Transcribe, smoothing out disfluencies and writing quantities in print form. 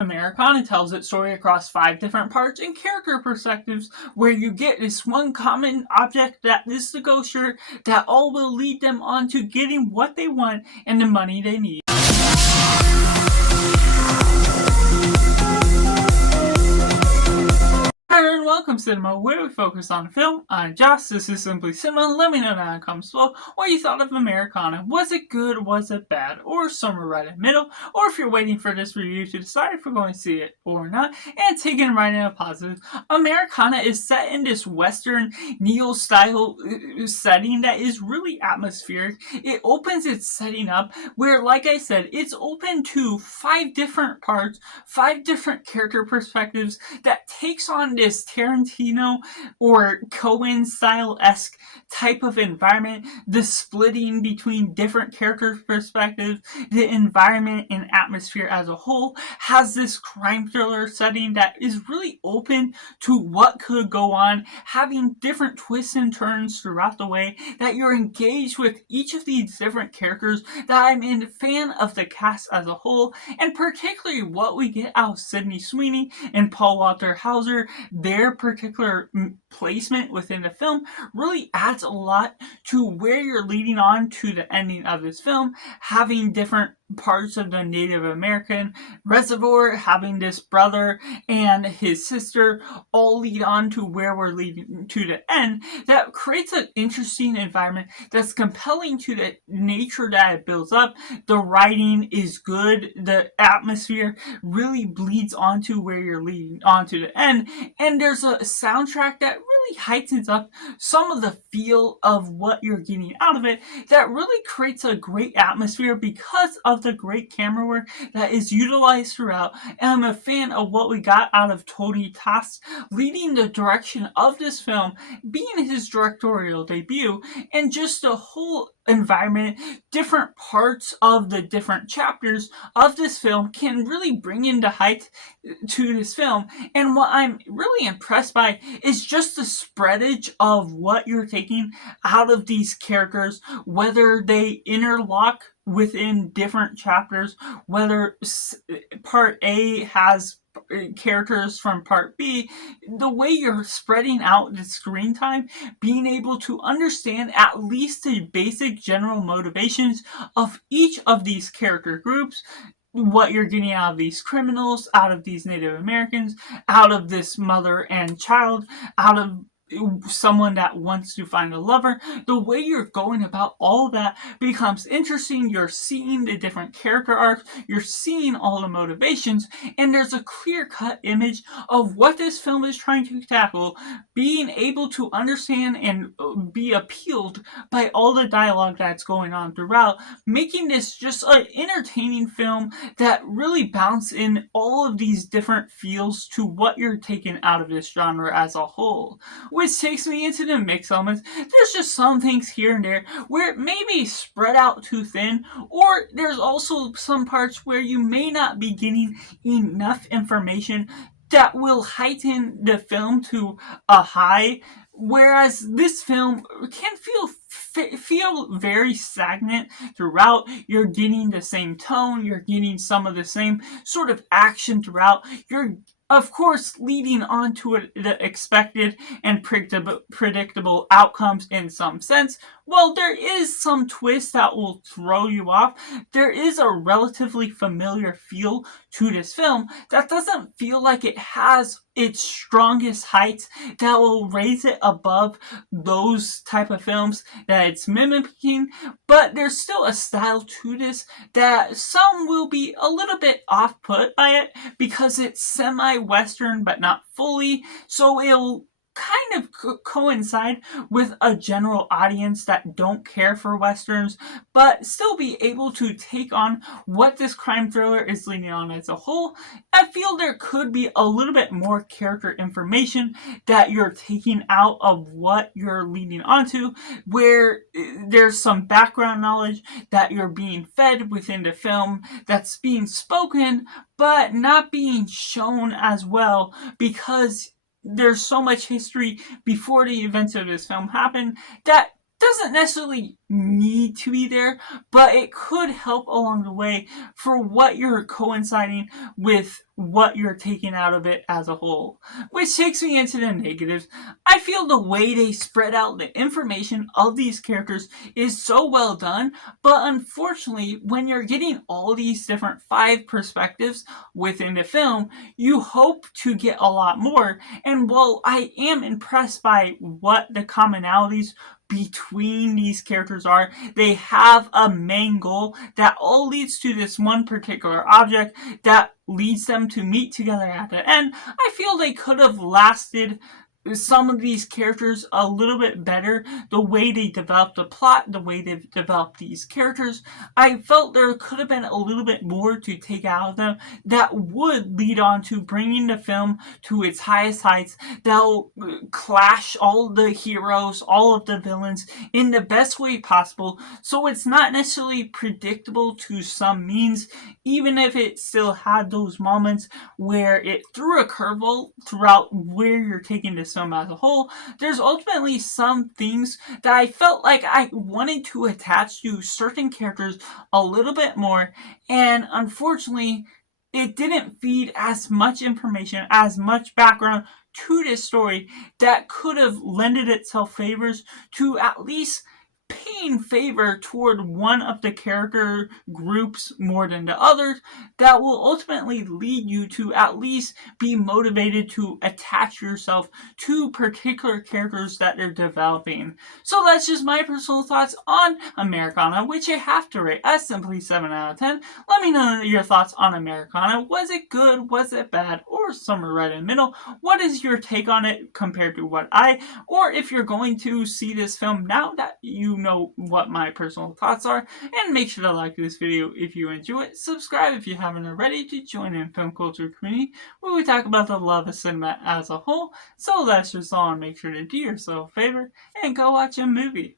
Americana tells its story across 5 different parts and character perspectives, where you get this one common object that is the ghost shirt that all will lead them on to getting what they want and the money they need. And welcome Cinema, where we focus on film. I'm Josh, this is Simply Cinema. Let me know down in the comments below what you thought of Americana. Was it good, was it bad, or somewhere right in the middle? Or if you're waiting for this review to decide if we're going to see it or not, and taking it right in a positive. Americana is set in this Western neo-style setting that is really atmospheric. It opens its setting up where, like I said, it's open to 5 different parts, 5 different character perspectives that takes on this Tarantino or Coen style-esque type of environment, the splitting between different character perspectives, the environment and atmosphere as a whole has this crime thriller setting that is really open to what could go on, having different twists and turns throughout the way that you're engaged with each of these different characters, that I'm a fan of the cast as a whole, and particularly what we get out of Sydney Sweeney and Paul Walter Hauser. Their particular placement within the film really adds a lot to where you're leading on to the ending of this film, having different parts of the Native American reservoir, having this brother and his sister all lead on to where we're leading to the end. That creates an interesting environment that's compelling to the nature that it builds up. The writing is good, the atmosphere really bleeds onto where you're leading on to the end, and there's a soundtrack that really heightens up some of the feel of what you're getting out of it, that really creates a great atmosphere because of the great camera work that is utilized throughout. And I'm a fan of what we got out of Tony Tost leading the direction of this film, being his directorial debut, and just the whole environment, different parts of the different chapters of this film can really bring into height to this film. And what I'm really impressed by is just the spreadage of what you're taking out of these characters, whether they interlock within different chapters, whether part A has characters from part B, the way you're spreading out the screen time, being able to understand at least the basic general motivations of each of these character groups, what you're getting out of these criminals, out of these Native Americans, out of this mother and child, out of someone that wants to find a lover. The way you're going about all of that becomes interesting. You're seeing the different character arcs, you're seeing all the motivations, and there's a clear-cut image of what this film is trying to tackle, being able to understand and be appealed by all the dialogue that's going on throughout, making this just an entertaining film that really bounces in all of these different feels to what you're taking out of this genre as a whole. Which takes me into the mix elements. There's just some things here and there where it may be spread out too thin, or there's also some parts where you may not be getting enough information that will heighten the film to a high, whereas this film can feel very stagnant throughout. You're getting the same tone, you're getting some of the same sort of action throughout. You're of course leading on to the expected and predictable outcomes in some sense. Well, there is some twist that will throw you off. There is a relatively familiar feel to this film that doesn't feel like it has its strongest heights that will raise it above those type of films that it's mimicking, but there's still a style to this that some will be a little bit off-put by it because it's semi-Western but not fully, so it'll kind of coincide with a general audience that don't care for Westerns, but still be able to take on what this crime thriller is leaning on as a whole. I feel there could be a little bit more character information that you're taking out of what you're leading onto, where there's some background knowledge that you're being fed within the film that's being spoken, but not being shown as well because there's so much history before the events of this film happen that doesn't necessarily need to be there, but it could help along the way for what you're coinciding with what you're taking out of it as a whole. Which takes me into the negatives. I feel the way they spread out the information of these characters is so well done, but unfortunately, when you're getting all these different 5 perspectives within the film, you hope to get a lot more. And while I am impressed by what the commonalities between these characters are, they have a main goal that all leads to this one particular object that leads them to meet together at the end. I feel they could have lasted some of these characters a little bit better, the way they developed the plot, the way they've developed these characters. I felt there could have been a little bit more to take out of them that would lead on to bringing the film to its highest heights, that'll clash all the heroes, all of the villains in the best way possible, so it's not necessarily predictable to some means, even if it still had those moments where it threw a curveball throughout where you're taking this film as a whole. There's ultimately some things that I felt like I wanted to attach to certain characters a little bit more, and unfortunately, it didn't feed as much information, as much background to this story that could have lended itself favors to at least paying favor toward one of the character groups more than the others, that will ultimately lead you to at least be motivated to attach yourself to particular characters that they're developing. So that's just my personal thoughts on Americana, which I have to rate as simply 7 out of 10. Let me know your thoughts on Americana. Was it good? Was it bad? Or somewhere right in the middle? What is your take on it compared to what or if you're going to see this film now that you know what my personal thoughts are, and make sure to like this video if you enjoy it, subscribe if you haven't already to join in film culture community where we talk about the love of cinema as a whole. So that's just all, and make sure to do yourself a favor and go watch a movie.